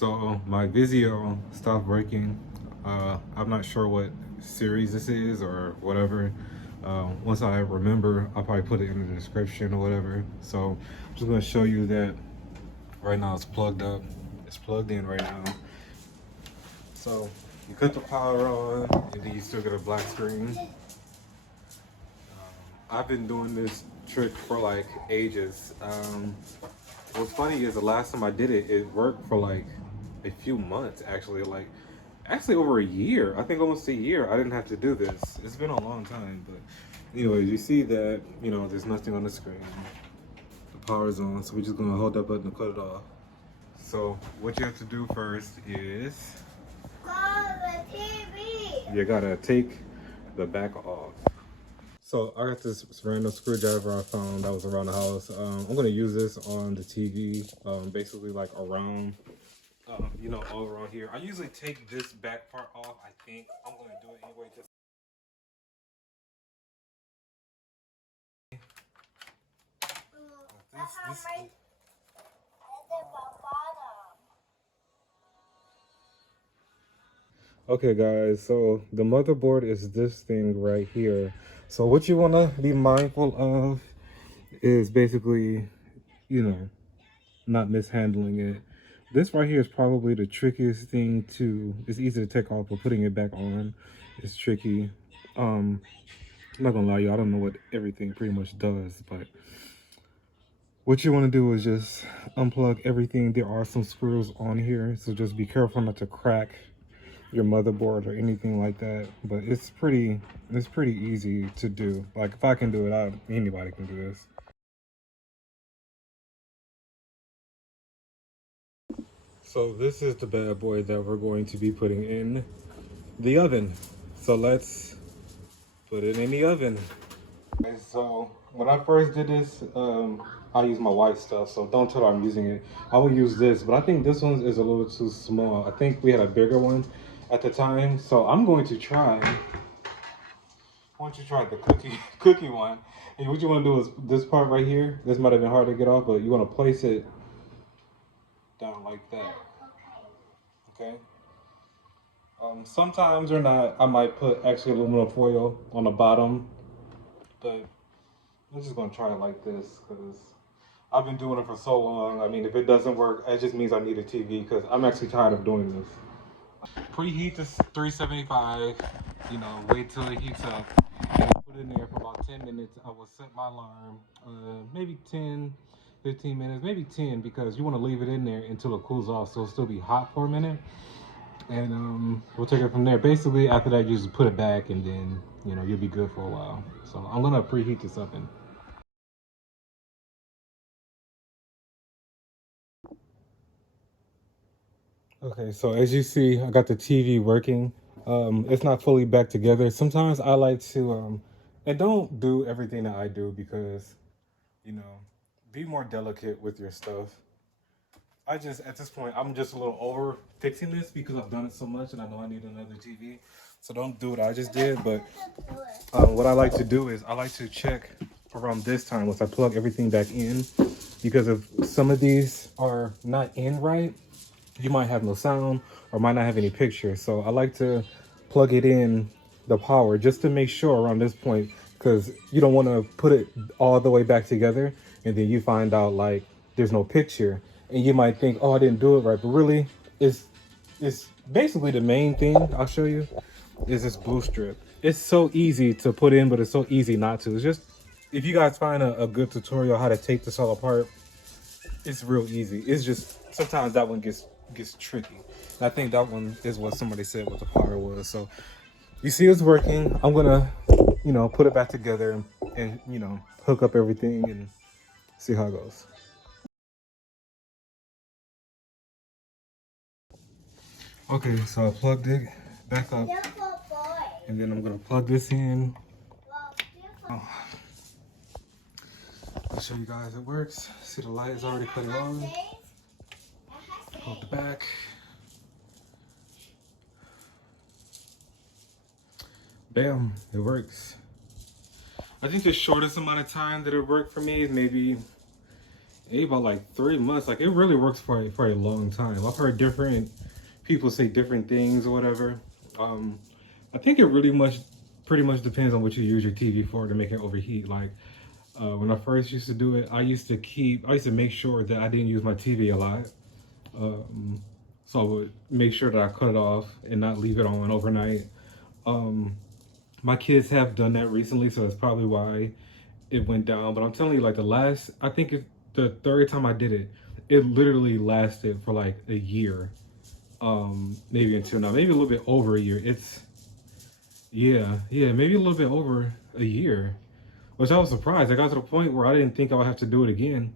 So my Vizio stopped working. I'm not sure what series this is or whatever. Once I remember, I'll probably put it in the description or whatever. So I'm just gonna show you that right now it's plugged up. It's plugged in right now. So you cut the power on and then you still get a black screen. I've been doing this trick for like ages. What's funny is the last time I did it, it worked for like a few months actually, like actually over a year. I think almost a year I didn't have to do this. It's been a long time, but anyways, you see that, you know, there's nothing on the screen. The power's on, so we're just gonna hold that button and cut it off. So what you have to do first is you gotta take the back off. So I got this random screwdriver I found that was around the house. I'm gonna use this on the TV, basically like around, you know, all around here. I usually take this back part off. I think I'm gonna do it anyway. Just this. Okay guys, so the motherboard is this thing right here. So what you want to be mindful of is basically, you know, not mishandling it. This right here is probably the trickiest thing to, it's easy to take off, but putting it back on is tricky. I'm not gonna lie, you, I don't know what everything pretty much does, but what you want to do is just unplug everything. There are some screws on here, so just be careful not to crack your motherboard or anything like that. But it's pretty easy to do. Like if I can do it, anybody can do this. So this is the bad boy that we're going to be putting in the oven. So let's put it in the oven. Okay, so when I first did this, I used my white stuff, so don't tell her I'm using it. I will use this, but I think this one is a little too small. I think we had a bigger one at the time, so I'm going to try. Why don't you try the cookie one? And what you want to do is this part right here. This might have been hard to get off, but you want to place it down like that. Okay. Sometimes or not, I might put actually aluminum foil on the bottom, but I'm just gonna try it like this because I've been doing it for so long. I mean, if it doesn't work, it just means I need a TV because I'm actually tired of doing this. Preheat to 375, you know, wait till it heats up. And put it in there for about 10 minutes. I will set my alarm, maybe 10, 15 minutes, maybe 10, because you want to leave it in there until it cools off so it'll still be hot for a minute. And we'll take it from there. Basically, after that, you just put it back and then, you know, you'll be good for a while. So I'm going to preheat this oven. Okay, so as you see, I got the TV working. It's not fully back together. Sometimes I like to, and don't do everything that I do because, you know, be more delicate with your stuff. I just, at this point, I'm just a little over fixing this because I've done it so much and I know I need another TV. So don't do what I just did. But what I like to do is I like to check around this time once I plug everything back in, because if some of these are not in right, you might have no sound or might not have any picture. So I like to plug it in the power just to make sure around this point, because you don't want to put it all the way back together and then you find out like there's no picture and you might think, oh, I didn't do it right, but really it's basically the main thing I'll show you is this blue strip. It's so easy to put in, but it's so easy not to. It's just, if you guys find a good tutorial how to take this all apart, it's real easy. It's just sometimes that one gets tricky. And I think that one is what somebody said what the power was. So you see it's working. I'm gonna, you know, put it back together and you know, hook up everything and see how it goes. Okay, so I plugged it back up and then I'm gonna plug this in. Oh, I'll show you guys it works. See, the light is already cut on. Hold the back. Bam, it works. I think the shortest amount of time that it worked for me is maybe maybe about like 3 months. Like it really works for a long time. I've heard different people say different things or whatever. Um, I think it really pretty much depends on what you use your TV for to make it overheat. Like when I first used to do it, I used to make sure that I didn't use my TV a lot. Um, so I would make sure that I cut it off and not leave it on overnight. Um, my kids have done that recently, so that's probably why it went down. But I'm telling you, like I think it's the third time I did it, it literally lasted for like a year. Maybe until now, maybe a little bit over a year. Yeah, maybe a little bit over a year, which I was surprised. I got to the point where I didn't think I would have to do it again.